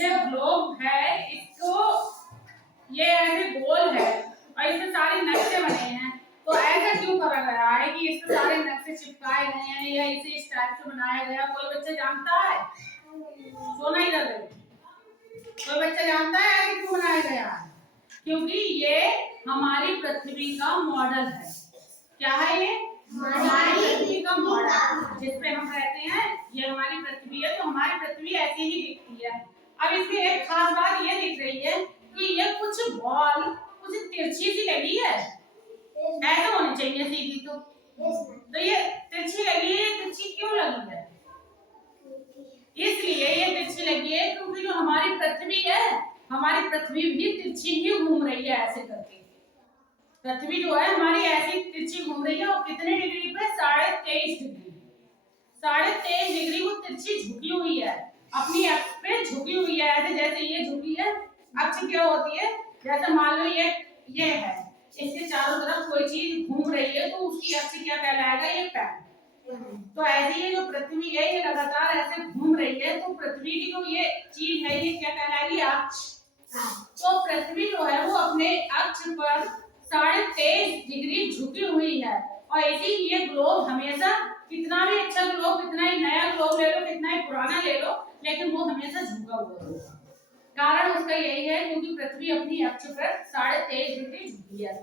ये ग्लोब है, इसको ये ऐसे गोल है और इसमें सारे नक्शे बने हैं। तो ऐसा क्यों करा गया है कि इसमें सारे नक्शे चिपकाए गए हैं या इसे इस टाइप से बनाया गया? कोई बच्चा जानता है? सोना इधर देखो, कोई बच्चा जानता है ऐसे क्यों बनाया गया है? क्योंकि ये हमारी पृथ्वी का मॉडल है। क्या है ये? हमारी पृथ्वी का मॉडल, जिसपे हम रहते हैं। ये हमारी पृथ्वी है, तो हमारी पृथ्वी ऐसी ही दिखती है। अब इसकी एक खास बात ये दिख रही है कि ये कुछ बॉल कुछ तिरछी सी लगी है, ऐसे होनी चाहिए सीधी। तो ये तिरछी लगी है, तिरछी क्यों लगी है? इसलिए ये तिरछी लगी है क्योंकि जो हमारी पृथ्वी है, हमारी पृथ्वी भी तिरछी ही घूम रही है ऐसे करके। पृथ्वी जो है हमारी ऐसी तिरछी घूम रही है और कितने डिग्री पे? 23.5 डिग्री। 23.5 डिग्री वो तिरछी झुकी हुई है, अपनी अक्ष पे झुकी हुई है, ऐसे जैसे ये झुकी है। अक्ष क्या होती है? जैसे मान लो ये है, इसके चारों तरफ कोई चीज घूम रही है तो उसकी अक्ष क्या कहलाएगा? ये पैर। तो ऐसे ये जो पृथ्वी है ये लगातार ऐसे घूम रही है, तो पृथ्वी की जो ये चीज है ये क्या कहलाएगी? अक्ष। तो पृथ्वी जो है वो अपने अक्ष पर 23.5 डिग्री झुकी हुई है। और ऐसे ही ये ग्लोब हमेशा, कितना भी अच्छा ग्लोब, कितना ही नया ग्लोब ले लो, कितना ही पुराना ले लो, लेकिन वो हमेशा झुका हुआ होगा। कारण उसका यही है क्योंकि पृथ्वी अपनी अक्ष पर 23.5 डिग्री झुकी है।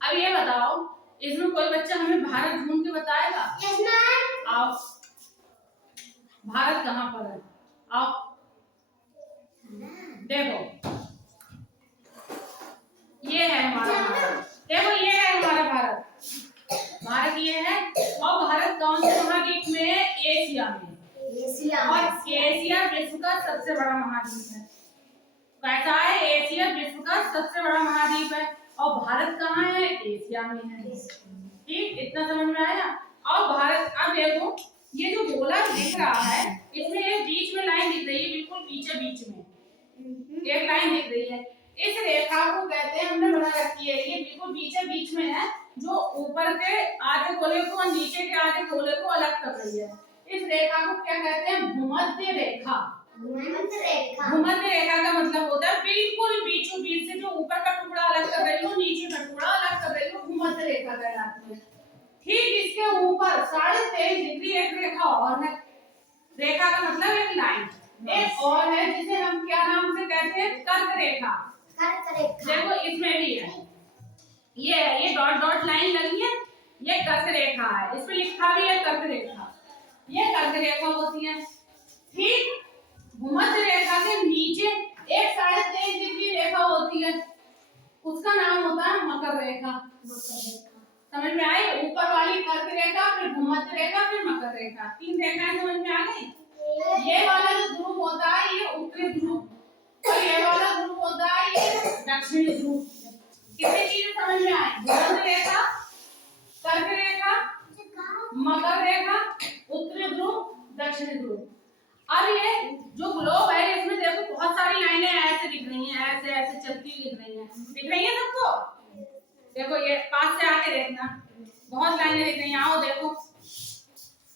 अब ये बताओ, इसमें कोई बच्चा हमें भारत ढूंढ के बताएगा? Yes ma'am. आओ, भारत कहाँ पर है? आओ देखो, ये है हमारा भारत। देखो ये है हमारा भारत, भारत ये है। और भारत कौन से महाद्वीप में है? एशिया में। और एशिया विश्व का सबसे बड़ा महाद्वीप है। कैसा है? एशिया विश्व का सबसे बड़ा महाद्वीप है और भारत कहाँ है? एशिया में है। ठीक, इतना समझ में आया? और भारत, अब देखो ये जो गोला दिख रहा है, इसमें एक बीच में लाइन दिख रही है, बिल्कुल बीचे बीच में एक लाइन दिख रही है। इस रेखा को कहते हैं, हमने बना रखी है, ये बिल्कुल बीचे बीच में है, जो ऊपर के आधे गोले को और नीचे के आधे गोले को अलग कर रही है। इस रेखा को क्या कहते हैं? भूमध्य रेखा। भूमध्य रेखा का मतलब होता है बिल्कुल बीचों बीच से जो ऊपर का टुकड़ा अलग कर रही हो, नीचे का टुकड़ा अलग कर रही हो, भूमध्य रेखा कहलाती है। ठीक इसके ऊपर 23.5 डिग्री एक रेखा और है। रेखा का मतलब एक लाइन, एक और है जिसे हम क्या नाम से कहते हैं? कर्क रेखा। देखो इसमें भी है, ये डॉट डॉट लाइन लगी है, ये कर्क रेखा है, इस पे लिखा भी है कर्क रेखा। ये कर्क रेखा होती है। ठीक, भूमध्य रेखा के नीचे एक 23.5 डिग्री रेखा होती है, उसका नाम होता है मकर रेखा। समझ में आई? ऊपर वाली कर्क रेखा, फिर भूमध्य रेखा, फिर मकर रेखा, 3 रेखाएं समझ में आ गई? ये वाला जो ध्रुव होता है ये उत्तरी ध्रुव और ये वाला ध्रुव होता है ये दक्षिणी ध्रुव। कितनी चीजें समझ में आई? भूमध्य रेखा, कर्क रेखा, मकर रेखा, उत्तरी ध्रुव, दक्षिणी ध्रुव। अब ये जो ग्लोब है इसमें देखो बहुत सारी लाइनें ऐसे दिख रही हैं, ऐसे ऐसे चलती दिख रही हैं, दिख रही है सबको? देखो ये पास से आके देखना, बहुत लाइनें दिख रही हैं। आओ देखो,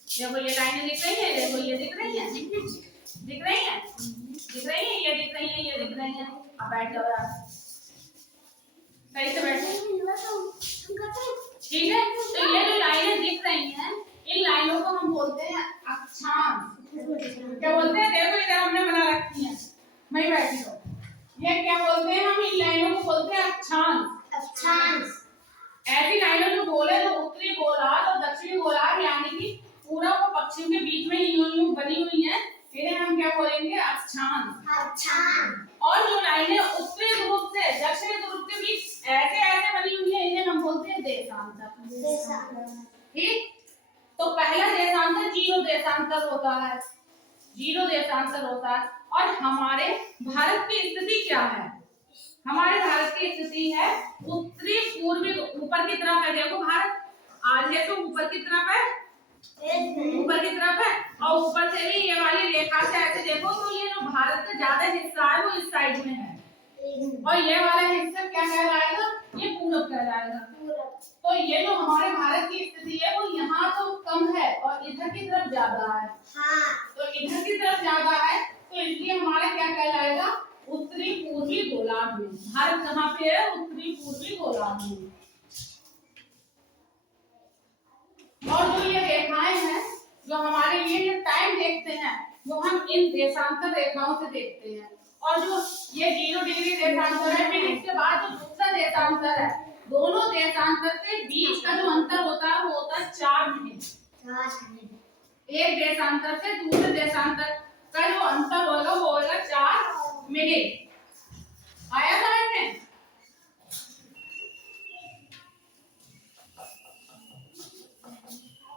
देखो ये लाइनें दिख रही है, देखो ये दिख रही है, दिख रही है, दिख रही है, ये दिख रही है, ये दिख रही है। अब बैठ जाओ यार, सही से बैठो। ठीक है, तो ये जो लाइनें दिख रही हैं, इन लाइनों को हम बोलते हैं अक्षांश। क्या बोलते हैं? देखो इधर हमने बना रखी है, मैं बैठी हूँ, ये क्या बोलते हैं? हम इन लाइनों को बोलते हैं अक्षांश। ऐसी लाइनों जो गोल है, जो उत्तरी गोलार्ध और दक्षिणी गोलार्ध यानी कि पूरा वो पश्चिम के बीच में यूं बनी हुई है, इन्हें हम क्या बोलेंगे? अक्षांश। और जो लाइनें उत्तरी ध्रुव से दक्षिणी ध्रुव के बीच ऐसे ऐसे बनी हुई है, इन्हें हम बोलते हैं देशांतर। ठीक, तो पहला देशांतर जीरो देशांतर होता है, जीरो देशांतर होता है। और हमारे भारत की स्थिति क्या है? हमारे भारत की स्थिति है उत्तरी पूर्वी, ऊपर की तरफ है। देखो भारत आज है तो ऊपर की तरफ है, ऊपर की तरफ है, और ऊपर से भी ये वाली रेखा से ऐसे देखो तो ये जो भारत का ज्यादा हिस्सा है वो इस साइड में है, और ये वाला हिस्सा क्या कहलाएगा? ये पूरब कहलाएगा। तो ये जो हमारे भारत की स्थिति है वो यहाँ तो कम है और इधर की तरफ ज्यादा है। तो इधर की तरफ ज्यादा है, तो इसलिए हमारा क्या कहलाएगा, उत्तरी पूर्वी गोलार्ध में। भारत कहाँ पे है, उत्तरी पूर्वी गोलार्ध में। और जो ये रेखाएं हैं जो हमारे ये टाइम देखते हैं वो हम इन देशांतर रेखाओं से देखते हैं। और जो ये 0 डिग्री देशांतर है, फिर इसके बाद जो दूसरा देशांतर है, दोनों देशांतर के बीच का जो अंतर होता है वो होता है 4 मिनट। एक देशांतर से दूसरे देशांतर का जो अंतर होगा वो होगा 4 मिनट। आया समझ में?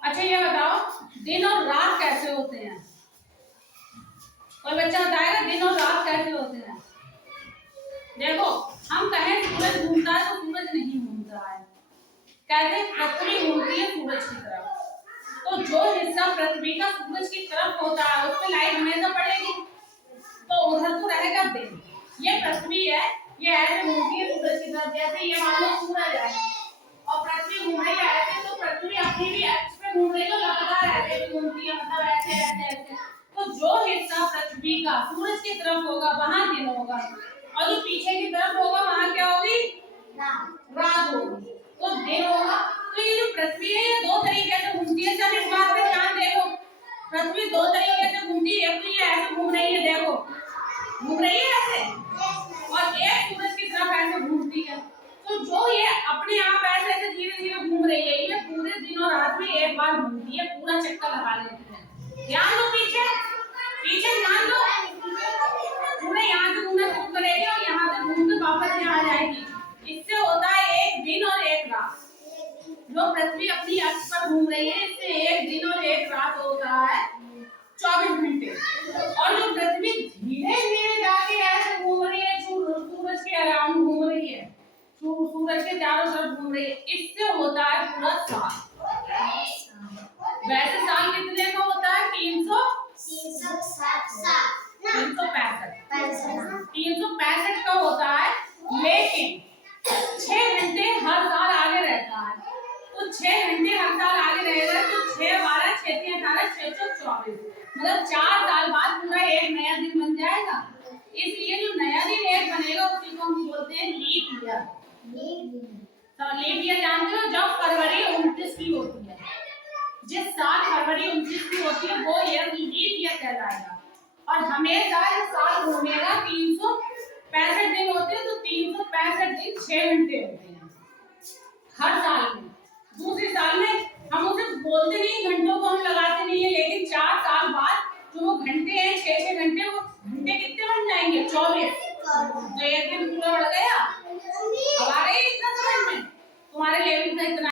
अच्छा ये बताओ दिन और रात कैसे होते हैं? कोई बच्चा बताएगा दिन और रात कैसे होते हैं? देखो हम कहें सूरज घूमता है तो सूरज नहीं घूमता है, कहते पृथ्वी घूमती है सूरज की तरफ। तो जो हिस्सा पृथ्वी का सूरज की तरफ होता है उस पे लाइट हमेशा पड़ेगी, तो उधर तो रहेगा दिन। ये पृथ्वी है, ये ऐसे घूमती है सूरज की तरफ, जैसे ये मान लो सूरज है और पृथ्वी घूम रही है ऐसे, तो पृथ्वी अपनी भी एक्स पे घूम रही है, लगातार ऐसे भी घूमती है, मतलब ऐसे ऐसे ऐसे। तो जो हिस्सा पृथ्वी का सूरज की तरफ होगा वहां दिन होगा, और जो पीछे की तरफ होगा वहां क्या होगी, रात होगी, तो दिन होगा। तो ये जो पृथ्वी है ये 2 तरीके से घूमती है, सब इस बात पे ध्यान देखो। पृथ्वी 2 तरीके से घूमती है, एक तो ये ऐसे घूम रही है, देखो घूम रही है ऐसे, और एक सूरज की तरफ ऐसे घूमती है। तो जो ये अपने आप ऐसे ऐसे धीरे धीरे घूम रही है, ये पूरे दिन और रात में एक बार घूमती है, पूरा चक्कर लगा लेती है। ध्यान दो पीछे पीछे ध्यान दो, पूरे यहाँ से घूमना शुरू करेगी और यहाँ से घूम के वापस यहाँ आ जाएगी। इससे होता है एक दिन और एक रात। जो पृथ्वी अपनी अक्ष पर घूम रही है इससे एक दिन और एक रात होता है 24 घंटे। और जो पृथ्वी धीरे धीरे जाके ऐसे घूम रही है, सूरज के अराउंड घूम रही है, सूरज के चारों तरफ घूम रही है, इससे होता है पूरा साल। वैसे साल कितने का होता है, 365 का होता है, लेकिन 6 घंटे हर साल आगे रहता है। तो 6 घंटे हर साल आगे रहेगा, तो 6 12 6 3 18 6 24, मतलब 4 साल बाद पूरा एक नया दिन बन जाएगा। इसलिए जो नया दिन एक बनेगा उसी को हम बोलते हैं लीप ईयर। तो लीप ईयर जानते हो, जब फरवरी 29 की होती है, जिस साल फरवरी 29 की होती है वो ईयर लीप ईयर कहलाएगा। और हमेशा ये साल घूमेगा, 365 दिन होते हैं, तो 365 दिन 6 घंटे होते हैं हर साल में। दूसरे साल में हम उसे बोलते नहीं, घंटों को हम लगाते नहीं है, लेकिन 4 साल बाद जो वो घंटे हैं 6 घंटे, वो घंटे कितने बन जाएंगे, 24। तो एक दिन पूरा बढ़ गया,